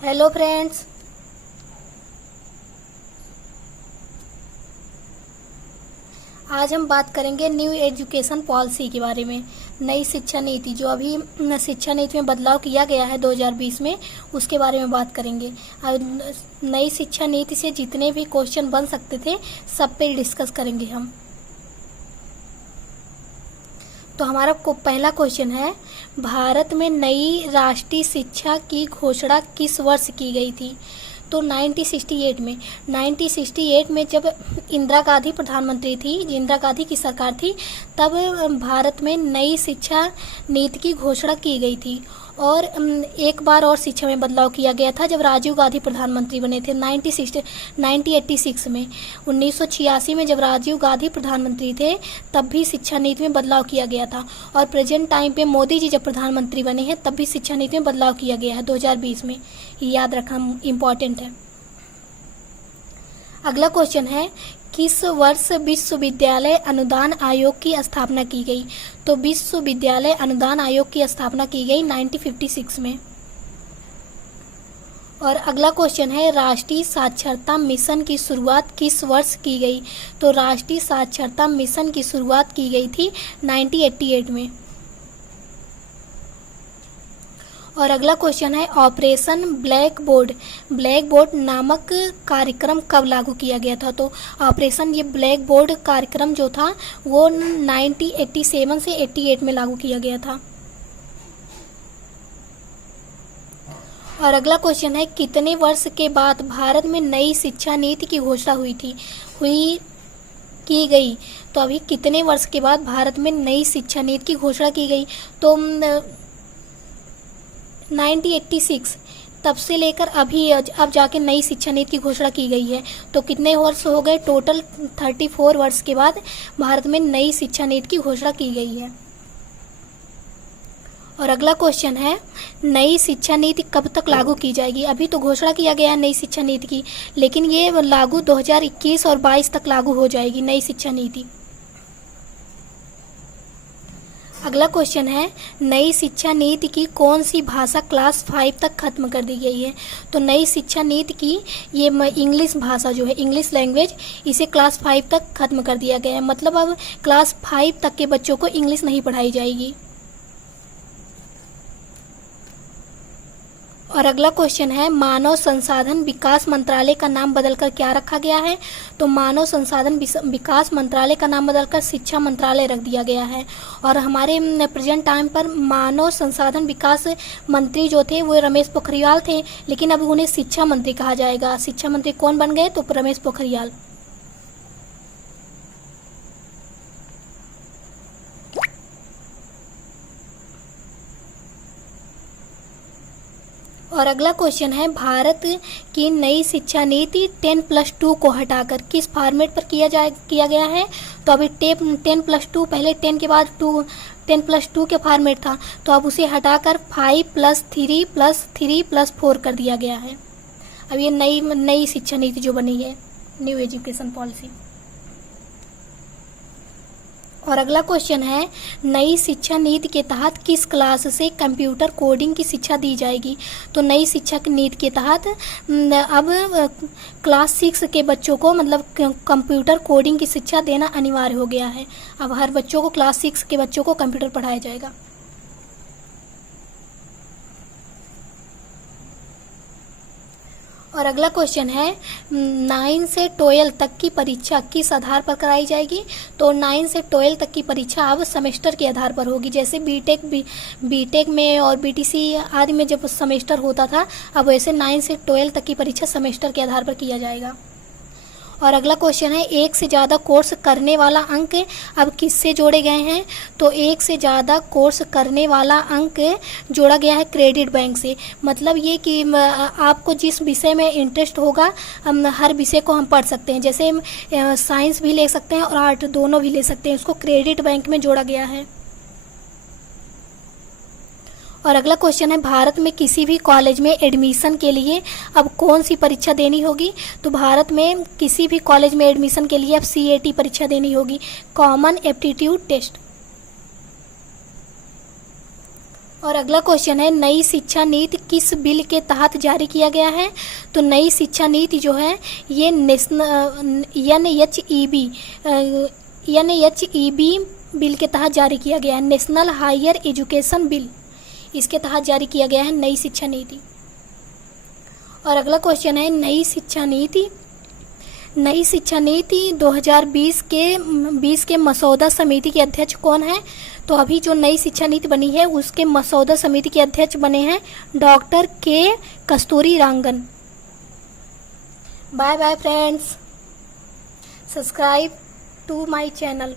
Hello friends. आज हम बात करेंगे न्यू एजुकेशन पॉलिसी के बारे में। नई शिक्षा नीति जो अभी शिक्षा नीति में बदलाव किया गया है 2020 में, उसके बारे में बात करेंगे। नई शिक्षा नीति से जितने भी क्वेश्चन बन सकते थे सब पे डिस्कस करेंगे हम। तो हमारा पहला क्वेश्चन है, भारत में नई राष्ट्रीय शिक्षा की घोषणा किस वर्ष की गई थी? तो 1968 में जब इंदिरा गांधी प्रधानमंत्री थी, इंदिरा गांधी की सरकार थी, तब भारत में नई शिक्षा नीति की घोषणा की गई थी। और एक बार और शिक्षा में बदलाव किया गया था जब राजीव गांधी प्रधानमंत्री बने थे 1986 में। 1986 में जब राजीव गांधी प्रधानमंत्री थे तब भी शिक्षा नीति में बदलाव किया गया था। और प्रेजेंट टाइम पे मोदी जी जब प्रधानमंत्री बने हैं तब भी शिक्षा नीति में बदलाव किया गया है 2020 में। ये याद रखना इम्पोर्टेंट है। अगला क्वेश्चन है, किस वर्ष विश्वविद्यालय अनुदान आयोग की स्थापना की गई? तो विश्वविद्यालय अनुदान आयोग की स्थापना की गई 1956 में। और अगला क्वेश्चन है, राष्ट्रीय साक्षरता मिशन की शुरुआत किस वर्ष की गई? तो राष्ट्रीय साक्षरता मिशन की शुरुआत की गई थी 1988 में। और अगला क्वेश्चन है, ऑपरेशन ब्लैक बोर्ड नामक कार्यक्रम कब लागू किया गया था? तो ऑपरेशन ये ब्लैक बोर्ड कार्यक्रम जो था वो 1987 से 88 में लागू किया गया था। और अगला क्वेश्चन है, कितने वर्ष के बाद भारत में नई शिक्षा नीति की घोषणा की गई? तो अभी कितने वर्ष के बाद भारत में नई शिक्षा नीति की घोषणा की गई? तो 1986 तब से लेकर अभी अब जाके नई शिक्षा नीति की घोषणा की गई है। तो कितने वर्ष हो गए? टोटल 34 वर्ष के बाद भारत में नई शिक्षा नीति की घोषणा की गई है। और अगला क्वेश्चन है, नई शिक्षा नीति कब तक लागू की जाएगी? अभी तो घोषणा किया गया है नई शिक्षा नीति की, लेकिन ये लागू 2021 और 22 तक लागू हो जाएगी नई शिक्षा नीति। अगला क्वेश्चन है, नई शिक्षा नीति की कौन सी भाषा क्लास 5 तक खत्म कर दी गई है? तो नई शिक्षा नीति की ये इंग्लिश भाषा जो है, इंग्लिश लैंग्वेज, इसे क्लास 5 तक खत्म कर दिया गया है। मतलब अब क्लास 5 तक के बच्चों को इंग्लिश नहीं पढ़ाई जाएगी। और अगला क्वेश्चन है, मानव संसाधन विकास मंत्रालय का नाम बदलकर क्या रखा गया है? तो मानव संसाधन विकास मंत्रालय का नाम बदलकर शिक्षा मंत्रालय रख दिया गया है। और हमारे प्रेजेंट टाइम पर मानव संसाधन विकास मंत्री जो थे वो रमेश पोखरियाल थे, लेकिन अब उन्हें शिक्षा मंत्री कहा जाएगा। शिक्षा मंत्री कौन बन गए? तो रमेश पोखरियाल। और अगला क्वेश्चन है, भारत की नई शिक्षा नीति 10+2 को हटाकर किस फॉर्मेट पर किया गया है? तो अभी 10+2, पहले 10 के बाद 10+2 के फॉर्मेट था, तो अब उसे हटाकर 5+3+3+4 कर दिया गया है। अब ये नई शिक्षा नीति जो बनी है, न्यू एजुकेशन पॉलिसी। और अगला क्वेश्चन है, नई शिक्षा नीति के तहत किस क्लास से कंप्यूटर कोडिंग की शिक्षा दी जाएगी? तो नई शिक्षा नीति के तहत अब क्लास 6 के बच्चों को मतलब कंप्यूटर कोडिंग की शिक्षा देना अनिवार्य हो गया है। अब हर बच्चों को, क्लास 6 के बच्चों को कंप्यूटर पढ़ाया जाएगा। और अगला क्वेश्चन है, 9 से 12 तक की परीक्षा किस आधार पर कराई जाएगी? तो 9 से 12 तक की परीक्षा अब सेमेस्टर के आधार पर होगी। जैसे बीटेक में और बीटीसी आदि में जब सेमेस्टर होता था, अब वैसे 9 से 12 तक की परीक्षा सेमेस्टर के आधार पर किया जाएगा। और अगला क्वेश्चन है, एक से ज़्यादा कोर्स करने वाला अंक अब किससे जोड़े गए हैं? तो एक से ज़्यादा कोर्स करने वाला अंक जोड़ा गया है क्रेडिट बैंक से। मतलब ये कि आपको जिस विषय में इंटरेस्ट होगा, हर विषय को हम पढ़ सकते हैं। जैसे साइंस भी ले सकते हैं और आर्ट दोनों भी ले सकते हैं, उसको क्रेडिट बैंक में जोड़ा गया है। और अगला क्वेश्चन है, भारत में किसी भी कॉलेज में एडमिशन के लिए अब कौन सी परीक्षा देनी होगी? तो भारत में किसी भी कॉलेज में एडमिशन के लिए अब CAT परीक्षा देनी होगी, कॉमन एप्टीट्यूड टेस्ट। और अगला क्वेश्चन है, नई शिक्षा नीति किस बिल के तहत जारी किया गया है? तो नई शिक्षा नीति जो है ये नेशनल NHEB बिल के तहत जारी किया गया है। नेशनल हायर एजुकेशन बिल, इसके तहत जारी किया गया है नई शिक्षा नीति। और अगला क्वेश्चन है, नई शिक्षा नीति 2020 के मसौदा समिति के अध्यक्ष कौन है? तो अभी जो नई शिक्षा नीति बनी है उसके मसौदा समिति के अध्यक्ष बने हैं डॉक्टर के Kasturirangan. Bye bye friends, subscribe to my channel.